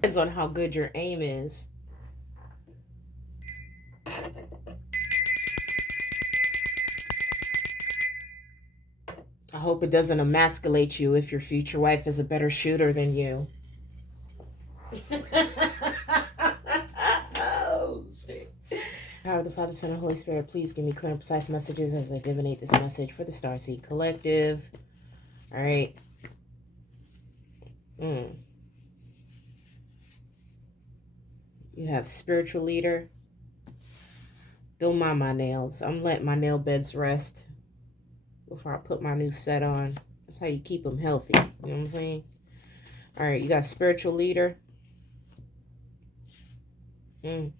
Depends on how good your aim is. I hope it doesn't emasculate you if your future wife is a better shooter than you. Oh, shit. Power of the Father, Son, and Holy Spirit, please give me clear and precise messages as I divinate this message for the Starseed Collective. All right. You have spiritual leader. Don't mind my nails. I'm letting my nail beds rest before I put my new set on. That's how you keep them healthy. You know what I'm saying? All right, you got spiritual leader. Pay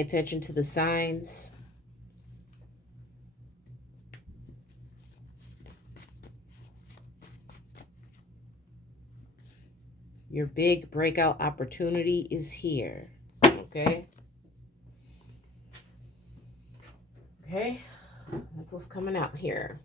attention to the signs. Your big breakout opportunity is here. Okay? Okay? That's what's coming out here.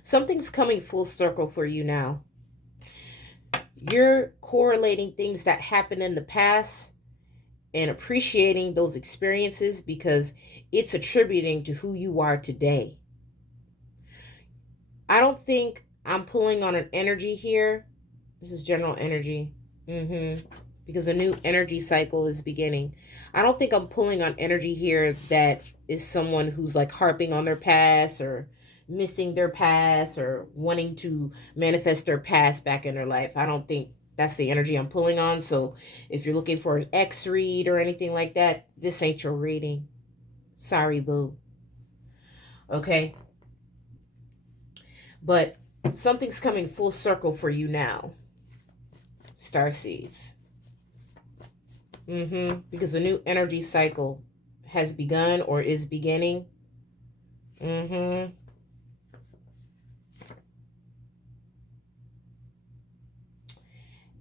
Something's coming full circle for you now. You're correlating things that happened in the past and appreciating those experiences because it's attributing to who you are today. I don't think I'm pulling on an energy here. This is general energy. Because a new energy cycle is beginning. I don't think I'm pulling on energy here that is someone who's like harping on their past or missing their past or wanting to manifest their past back in their life. I don't think that's the energy I'm pulling on. So if you're looking for an X read or anything like that, this ain't your reading. Sorry, boo. Okay? But something's coming full circle for you now. Starseeds. Because a new energy cycle has begun or is beginning.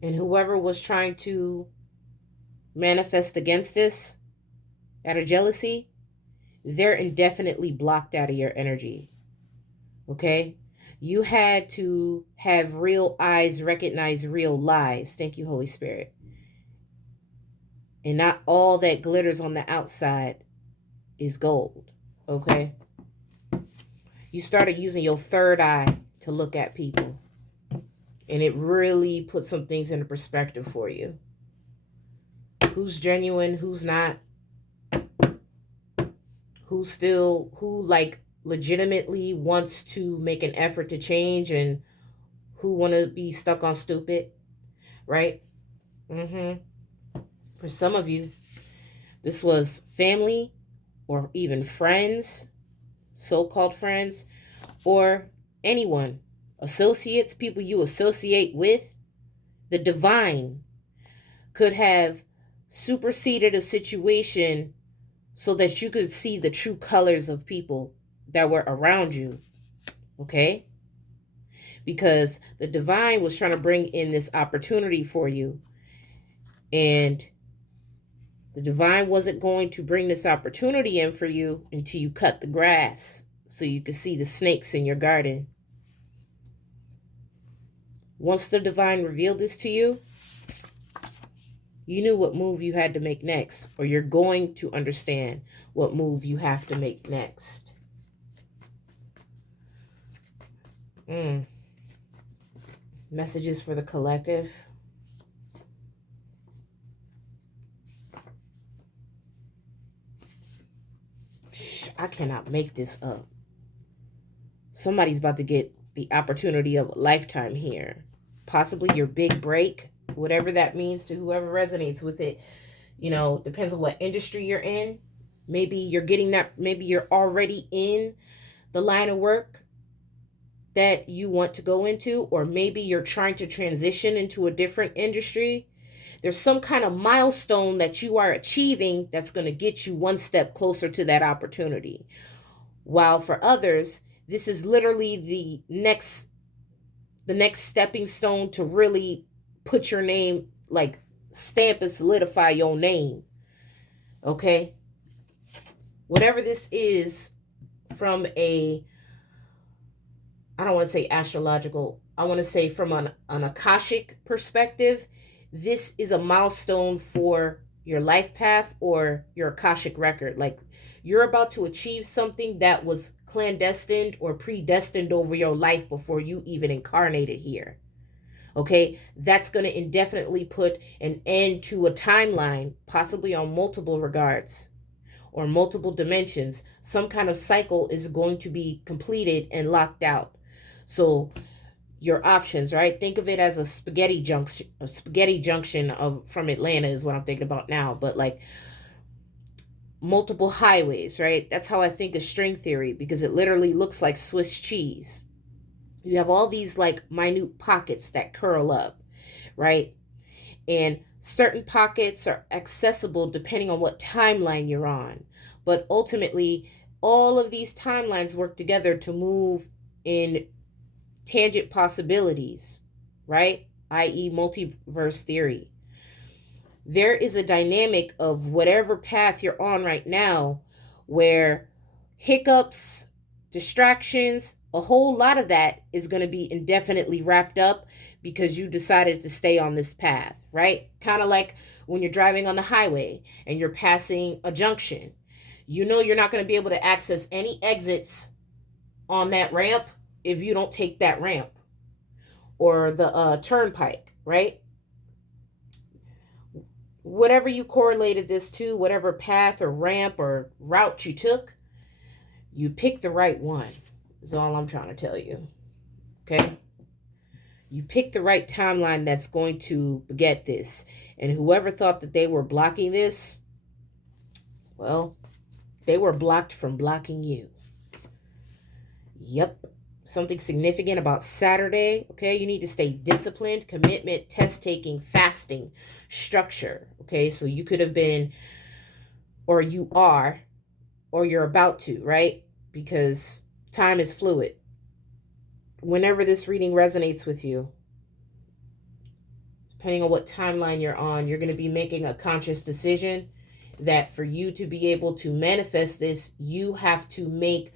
And whoever was trying to manifest against this out of jealousy, they're indefinitely blocked out of your energy. Okay? You had to have real eyes recognize real lies. Thank you, Holy Spirit. And not all that glitters on the outside is gold. Okay? You started using your third eye to look at people. And it really puts some things into perspective for you. Who's genuine, who's not. Who like legitimately wants to make an effort to change and who want to be stuck on stupid, right? For some of you, this was family or even friends, so-called friends, or anyone, associates, people you associate with. The divine could have superseded a situation so that you could see the true colors of people that were around you. Okay? Because the divine was trying to bring in this opportunity for you. And the divine wasn't going to bring this opportunity in for you until you cut the grass so you could see the snakes in your garden. Once the divine revealed this to you, you knew what move you had to make next, or you're going to understand what move you have to make next. Messages for the collective. I cannot make this up. Somebody's about to get the opportunity of a lifetime here. Possibly your big break, whatever that means to whoever resonates with it. You know, depends on what industry you're in. Maybe you're getting that. Maybe you're already in the line of work that you want to go into, or maybe you're trying to transition into a different industry. There's some kind of milestone that you are achieving that's going to get you one step closer to that opportunity. While for others, this is literally the next stepping stone to really put your name, like stamp and solidify your name. Okay? Whatever this is from a, I don't want to say astrological, I want to say from an Akashic perspective, this is a milestone for your life path or your Akashic record. Like, you're about to achieve something that was clandestine or predestined over your life before you even incarnated here. Okay, that's going to indefinitely put an end to a timeline, possibly on multiple regards or multiple dimensions. Some kind of cycle is going to be completed and locked out. So your options, right? Think of it as a spaghetti junction of from Atlanta is what I'm thinking about now. But like multiple highways, right? That's how I think of string theory, because it literally looks like Swiss cheese. You have all these like minute pockets that curl up, right? And certain pockets are accessible depending on what timeline you're on. But ultimately, all of these timelines work together to move in tangent possibilities, right? I.e., multiverse theory. There is a dynamic of whatever path you're on right now where hiccups, distractions, a whole lot of that is going to be indefinitely wrapped up because you decided to stay on this path, right? Kind of like when you're driving on the highway and you're passing a junction. You know you're not going to be able to access any exits on that ramp if you don't take that ramp or the turnpike, right? Whatever you correlated this to, whatever path or ramp or route you took, you picked the right one, is all I'm trying to tell you. Okay? You picked the right timeline that's going to beget this. And whoever thought that they were blocking this, well, they were blocked from blocking you. Yep. Something significant about Saturday. Okay, you need to stay disciplined, commitment, test taking, fasting, structure. Okay, so you could have been, or you are, or you're about to, right? Because time is fluid. Whenever this reading resonates with you, depending on what timeline you're on, you're going to be making a conscious decision that for you to be able to manifest this, you have to make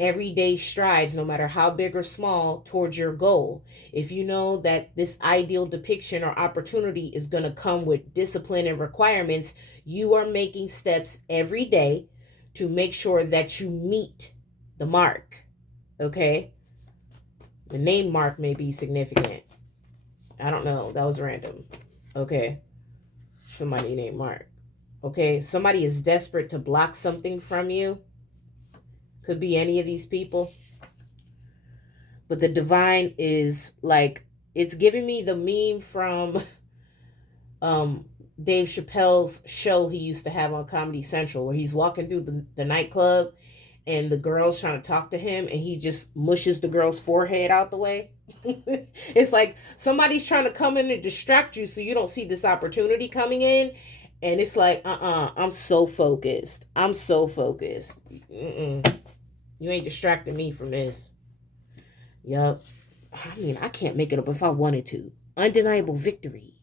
everyday strides, no matter how big or small, towards your goal. If you know that this ideal depiction or opportunity is going to come with discipline and requirements, you are making steps every day to make sure that you meet the mark. Okay? The name mark may be significant. I don't know. That was random. Okay? Somebody named Mark. Okay? Somebody is desperate to block something from you. Could be any of these people. But the divine is like, it's giving me the meme from Dave Chappelle's show he used to have on Comedy Central, where he's walking through the nightclub and the girl's trying to talk to him and he just mushes the girl's forehead out the way. It's like somebody's trying to come in and distract you so you don't see this opportunity coming in. And it's like, I'm so focused. I'm so focused. You ain't distracting me from this. Yup. I mean, I can't make it up if I wanted to. Undeniable victory.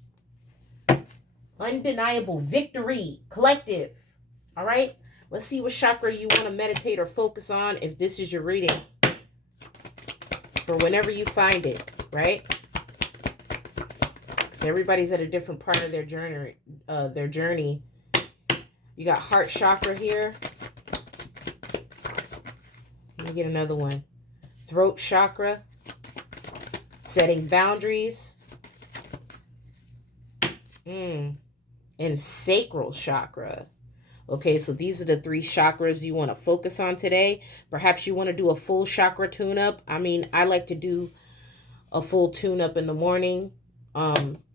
Undeniable victory. Collective. All right? Let's see what chakra you want to meditate or focus on if this is your reading. For whenever you find it, right? So everybody's at a different part of their journey. You got heart chakra here. Let me get another one. Throat chakra. Setting boundaries. And sacral chakra. Okay, so these are the 3 chakras you want to focus on today. Perhaps you want to do a full chakra tune-up. I mean, I like to do a full tune-up in the morning.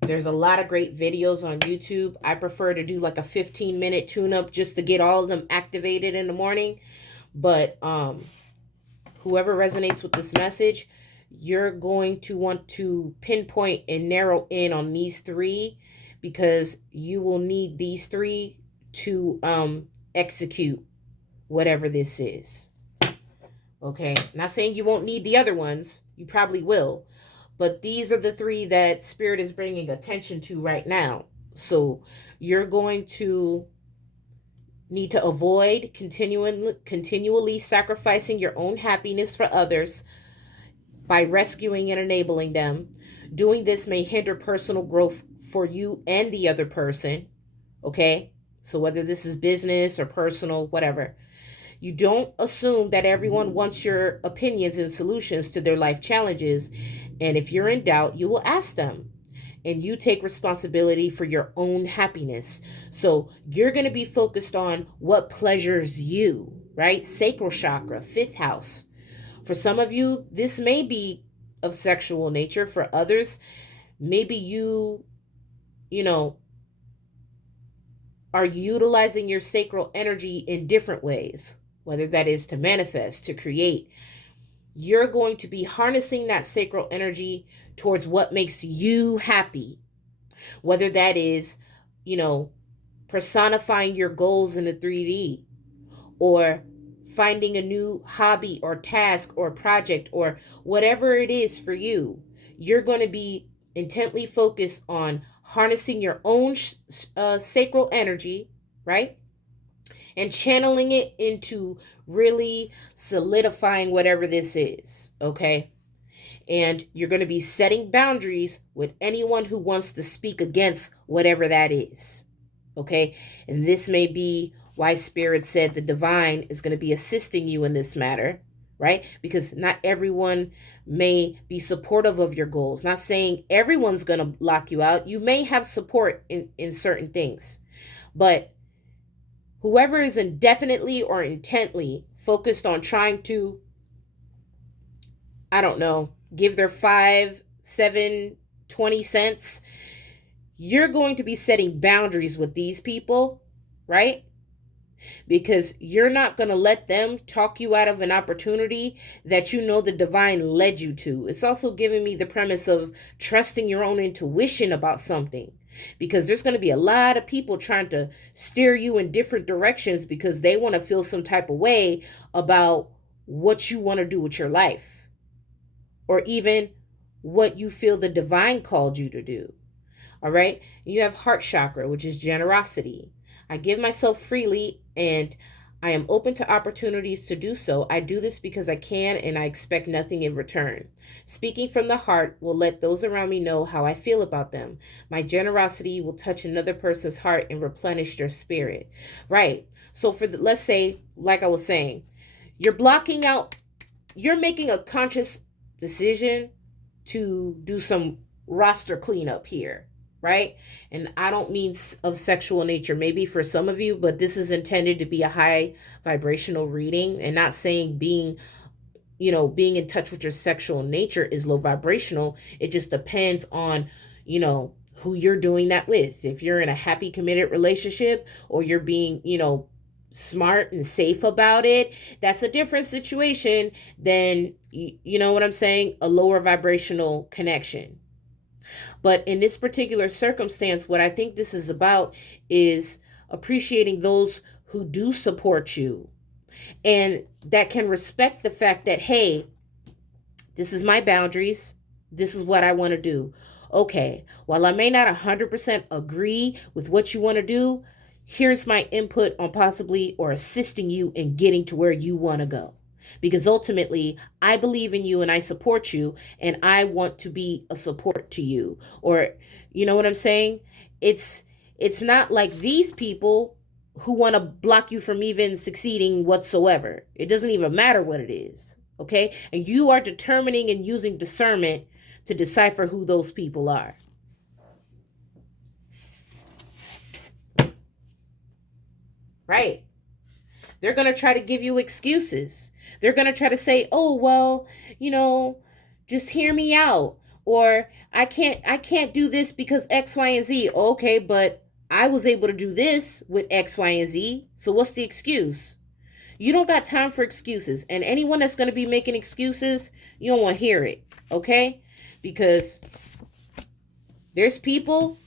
There's a lot of great videos on YouTube. I prefer to do like a 15-minute tune-up just to get all of them activated in the morning. But whoever resonates with this message, you're going to want to pinpoint and narrow in on these 3, because you will need these 3 to execute whatever this is. Okay, not saying you won't need the other ones. You probably will. But these are the three that Spirit is bringing attention to right now. So you're going to need to avoid continually sacrificing your own happiness for others by rescuing and enabling them. Doing this may hinder personal growth for you and the other person. Okay? So whether this is business or personal, whatever. You don't assume that everyone wants your opinions and solutions to their life challenges. And if you're in doubt, you will ask them. And you take responsibility for your own happiness. So you're going to be focused on what pleasures you, right? Sacral chakra, fifth house. For some of you, this may be of sexual nature. For others, maybe you are utilizing your sacral energy in different ways, whether that is to manifest, to create. You're going to be harnessing that sacral energy towards what makes you happy, whether that is, personifying your goals in the 3D, or finding a new hobby or task or project or whatever it is for you. You're going to be intently focused on harnessing your own sacral energy, right? And channeling it into really solidifying whatever this is, okay? And you're going to be setting boundaries with anyone who wants to speak against whatever that is, okay? And this may be why Spirit said the divine is going to be assisting you in this matter, right? Because not everyone may be supportive of your goals. Not saying everyone's going to lock you out. You may have support in certain things. But whoever is indefinitely or intently focused on trying to, give their 5, 7, 20 cents, you're going to be setting boundaries with these people, right? Because you're not going to let them talk you out of an opportunity that the divine led you to. It's also giving me the premise of trusting your own intuition about something, because there's going to be a lot of people trying to steer you in different directions because they want to feel some type of way about what you want to do with your life, or even what you feel the divine called you to do. All right. You have heart chakra, which is generosity. I give myself freely and I am open to opportunities to do so. I do this because I can and I expect nothing in return. Speaking from the heart will let those around me know how I feel about them. My generosity will touch another person's heart and replenish their spirit. Right. So let's say, like I was saying, you're making a conscious decision to do some roster cleanup here, right? And I don't mean of sexual nature, maybe for some of you, but this is intended to be a high vibrational reading, and not saying being in touch with your sexual nature is low vibrational. It just depends on, who you're doing that with. If you're in a happy, committed relationship, or you're being, smart and safe about it, that's a different situation than, you know what I'm saying, a lower vibrational connection. But in this particular circumstance, what I think this is about is appreciating those who do support you and that can respect the fact that, hey, this is my boundaries. This is what I want to do. Okay, while I may not 100% agree with what you want to do, here's my input on possibly or assisting you in getting to where you want to go. Because ultimately, I believe in you and I support you and I want to be a support to you. Or, you know what I'm saying? It's not like these people who want to block you from even succeeding whatsoever. It doesn't even matter what it is. Okay? And you are determining and using discernment to decipher who those people are. Right? They're going to try to give you excuses. They're going to try to say, oh, well, just hear me out. Or I can't do this because X, Y, and Z. Okay, but I was able to do this with X, Y, and Z. So what's the excuse? You don't got time for excuses. And anyone that's going to be making excuses, you don't want to hear it. Okay? Because there's people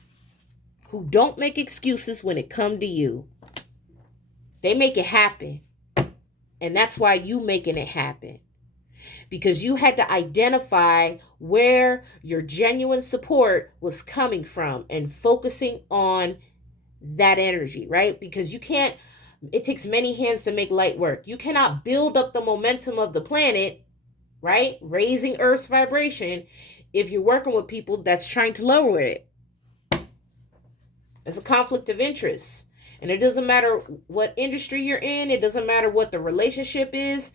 who don't make excuses when it come to you. They make it happen. And that's why you making it happen. because you had to identify where your genuine support was coming from and focusing on that energy, right? Because you can't, it takes many hands to make light work. You cannot build up the momentum of the planet, right? Raising Earth's vibration if you're working with people that's trying to lower it. It's a conflict of interest. And it doesn't matter what industry you're in, it doesn't matter what the relationship is.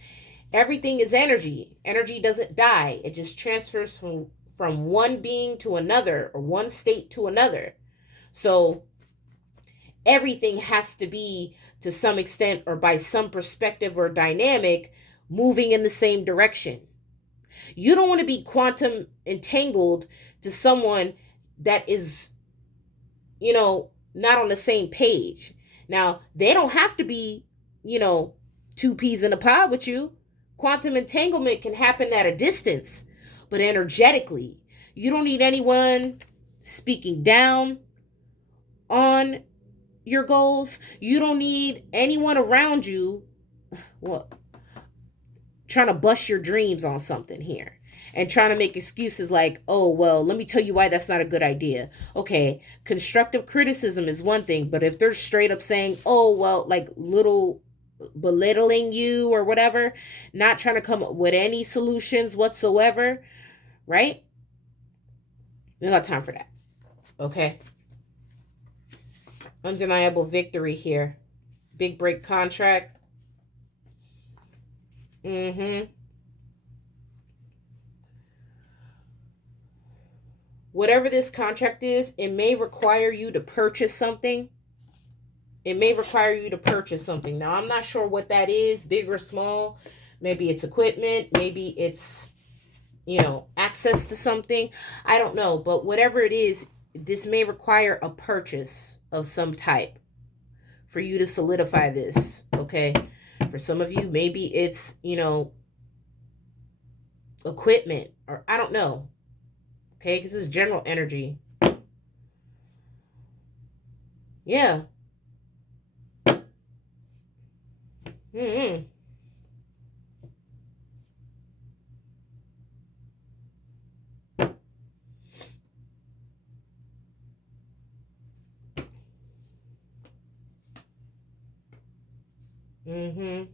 Everything is energy. Energy doesn't die. It just transfers from one being to another, or one state to another. So everything has to be, to some extent or by some perspective or dynamic, moving in the same direction. You don't want to be quantum entangled to someone that is, not on the same page. Now, they don't have to be, two peas in a pod with you. Quantum entanglement can happen at a distance, but energetically, you don't need anyone speaking down on your goals. You don't need anyone around you, trying to bust your dreams on something here and trying to make excuses like, oh, well, let me tell you why that's not a good idea. Okay, constructive criticism is one thing, but if they're straight up saying, oh, well, like little belittling you or whatever, not trying to come up with any solutions whatsoever, right? We don't got time for that. Okay. Undeniable victory here. Big break contract. Whatever this contract is, it may require you to purchase something. Now, I'm not sure what that is, big or small. Maybe it's equipment. Maybe it's, access to something. I don't know. But whatever it is, this may require a purchase of some type for you to solidify this. Okay. For some of you, maybe it's, equipment, or I don't know. Okay. Because it's general energy. Yeah. Mm-hmm. Mm-hmm.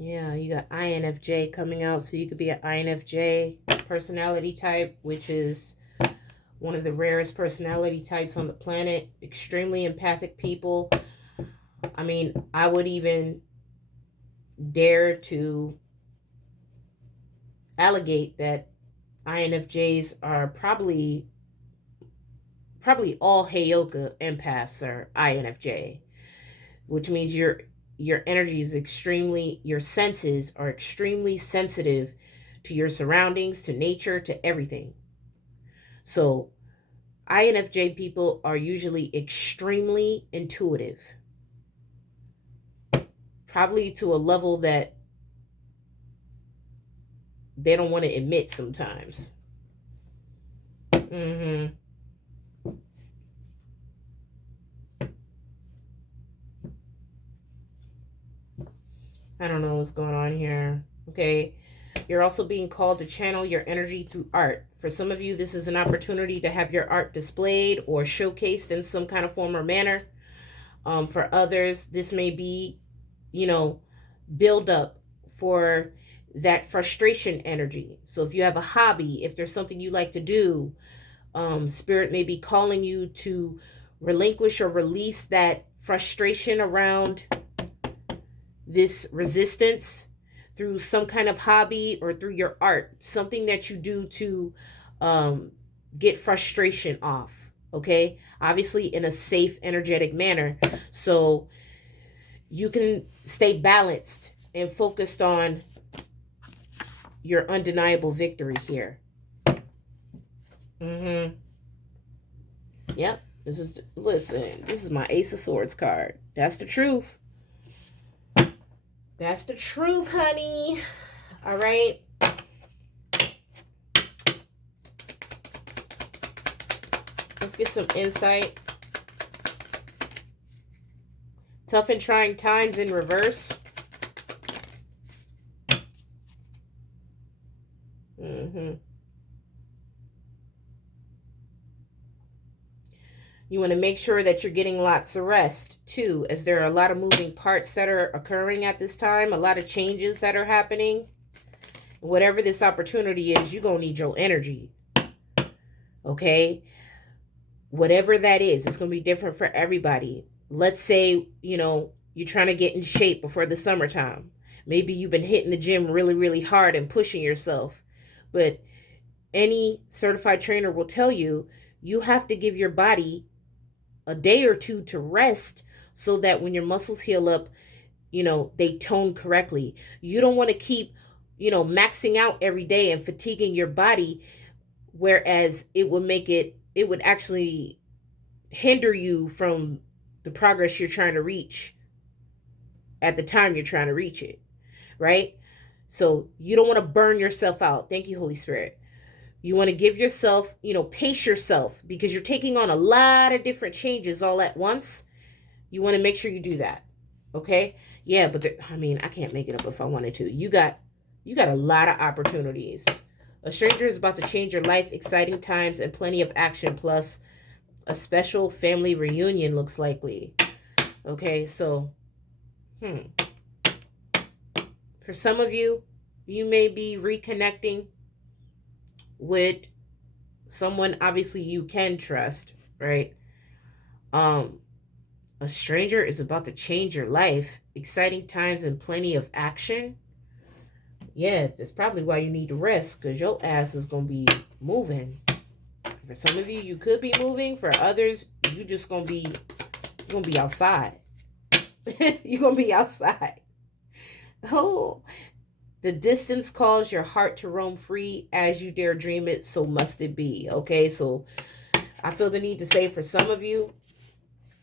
Yeah, you got INFJ coming out, so you could be an INFJ personality type, which is one of the rarest personality types on the planet. Extremely empathic people. I mean, I would even dare to allegate that INFJs are probably all Heyoka empaths are INFJ, which means your energy is your senses are extremely sensitive to your surroundings, to nature, to everything. So INFJ people are usually extremely intuitive, probably to a level that they don't want to admit sometimes. Mm-hmm. I don't know what's going on here. Okay. You're also being called to channel your energy through art. For some of you, this is an opportunity to have your art displayed or showcased in some kind of form or manner. For others, this may be, build up for that frustration energy. So if you have a hobby, if there's something you like to do, Spirit may be calling you to relinquish or release that frustration around this resistance through some kind of hobby or through your art, something that you do to get frustration off. Okay, obviously in a safe, energetic manner, so you can stay balanced and focused on your undeniable victory here. Mm-hmm. Yep. This is my Ace of Swords card. That's the truth. That's the truth, honey. All right. Let's get some insight. Tough and trying times in reverse. You want to make sure that you're getting lots of rest too, as there are a lot of moving parts that are occurring at this time, a lot of changes that are happening. Whatever this opportunity is, you're going to need your energy. Okay? Whatever that is, it's going to be different for everybody. Let's say, you're trying to get in shape before the summertime. Maybe you've been hitting the gym really, really hard and pushing yourself. But any certified trainer will tell you, you have to give your body a day or two to rest so that when your muscles heal up, they tone correctly. You don't want to keep, maxing out every day and fatiguing your body, whereas it would actually hinder you from the progress you're trying to reach at the time you're trying to reach it, right? So you don't want to burn yourself out. Thank you, Holy Spirit. You want to give yourself, pace yourself, because you're taking on a lot of different changes all at once. You want to make sure you do that. Okay? Yeah, but I can't make it up if I wanted to. You got a lot of opportunities. A stranger is about to change your life, exciting times, and plenty of action, plus a special family reunion looks likely. Okay, so, for some of you, you may be reconnecting with someone obviously you can trust, right? A stranger is about to change your life, exciting times and plenty of action. Yeah, that's probably why you need to rest, because your ass is going to be moving. For some of you, you could be moving. For others, you just going to be outside. You're going to be outside. Oh, the distance calls your heart to roam free. As you dare dream it, so must it be. Okay, so I feel the need to say for some of you,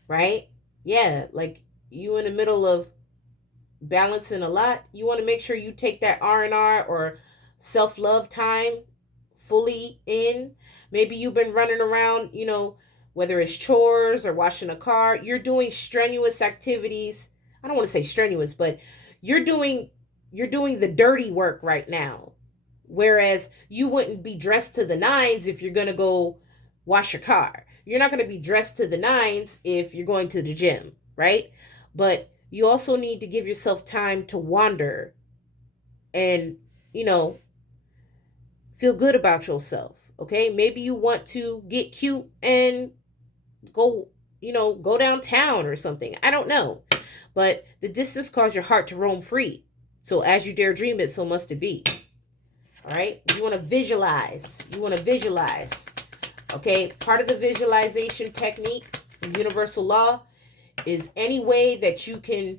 right? Yeah, like you in the middle of balancing a lot. You want to make sure you take that R&R or self-love time fully in. Maybe you've been running around, whether it's chores or washing a car. You're doing strenuous activities. I don't want to say strenuous, but you're doing the dirty work right now. Whereas you wouldn't be dressed to the nines if you're going to go wash your car. You're not going to be dressed to the nines if you're going to the gym, right? But you also need to give yourself time to wander and, feel good about yourself, okay? Maybe you want to get cute and go downtown or something. I don't know. But the distance calls your heart to roam free. So as you dare dream it, so must it be. All right? You want to visualize. Okay? Part of the visualization technique, universal law, is any way that you can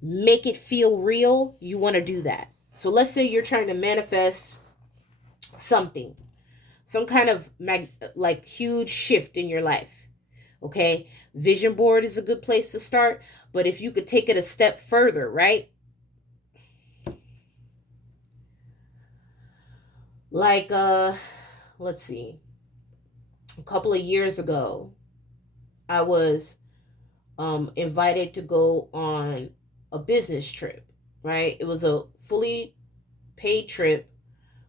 make it feel real, you want to do that. So let's say you're trying to manifest something, some kind of huge shift in your life. Okay? Vision board is a good place to start, but if you could take it a step further, right? Like, let's see. A couple of years ago, I was invited to go on a business trip, right? It was a fully paid trip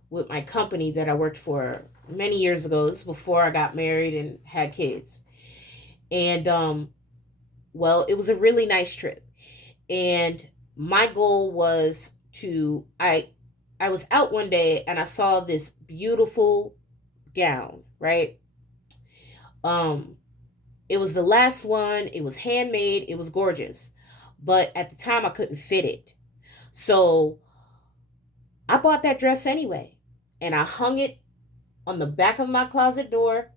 with my company that I worked for many years ago. This is before I got married and had kids. And, it was a really nice trip. And my goal was I was out one day and I saw this beautiful gown, right? It was the last one. It was handmade. It was gorgeous. But at the time I couldn't fit it. So I bought that dress anyway. And I hung it on the back of my closet door.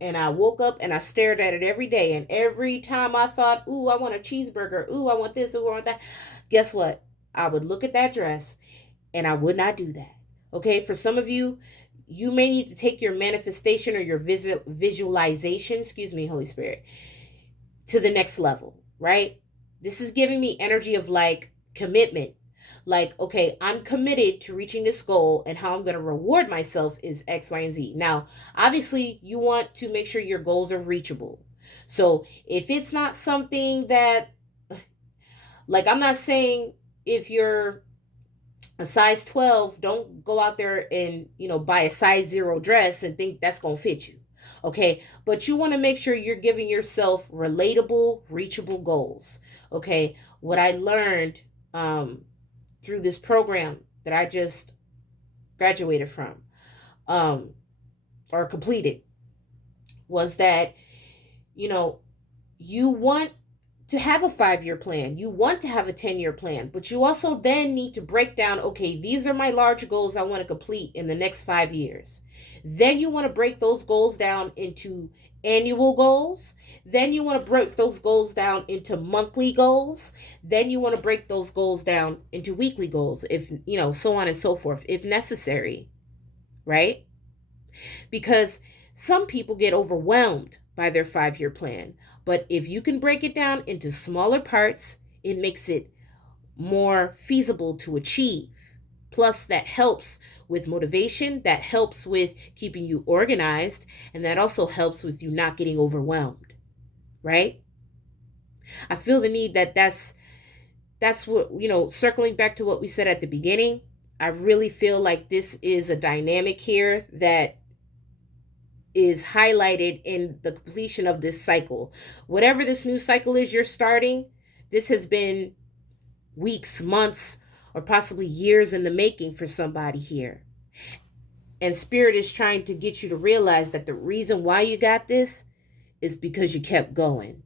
And I woke up and I stared at it every day. And every time I thought, ooh, I want a cheeseburger. Ooh, I want this. Ooh, I want that. Guess what? I would look at that dress and I would not do that. Okay? For some of you, you may need to take your manifestation or your visualization, Holy Spirit, to the next level, right? This is giving me energy of like commitment. Like, okay, I'm committed to reaching this goal, and how I'm going to reward myself is X, Y, and Z. Now, obviously, you want to make sure your goals are reachable. So if it's not something that, like, I'm not saying if you're a size 12, don't go out there and, buy a size 0 dress and think that's going to fit you. Okay. But you want to make sure you're giving yourself relatable, reachable goals. Okay. What I learned through this program that I just graduated from, um, or completed, was that, you know, you want to have a 5-year plan. You want to have a 10-year plan, but you also then need to break down, okay, these are my large goals I want to complete in the next 5 years. Then you want to break those goals down into annual goals. Then you want to break those goals down into monthly goals. Then you want to break those goals down into weekly goals, if, so on and so forth, if necessary, right? Because some people get overwhelmed by their 5-year plan. But if you can break it down into smaller parts, it makes it more feasible to achieve. Plus, that helps with motivation, that helps with keeping you organized, and that also helps with you not getting overwhelmed, right? I feel the need that's what, circling back to what we said at the beginning. I really feel like this is a dynamic here that is highlighted in the completion of this cycle. Whatever this new cycle is you're starting, this has been weeks, months, or possibly years in the making for somebody here. And Spirit is trying to get you to realize that the reason why you got this is because you kept going.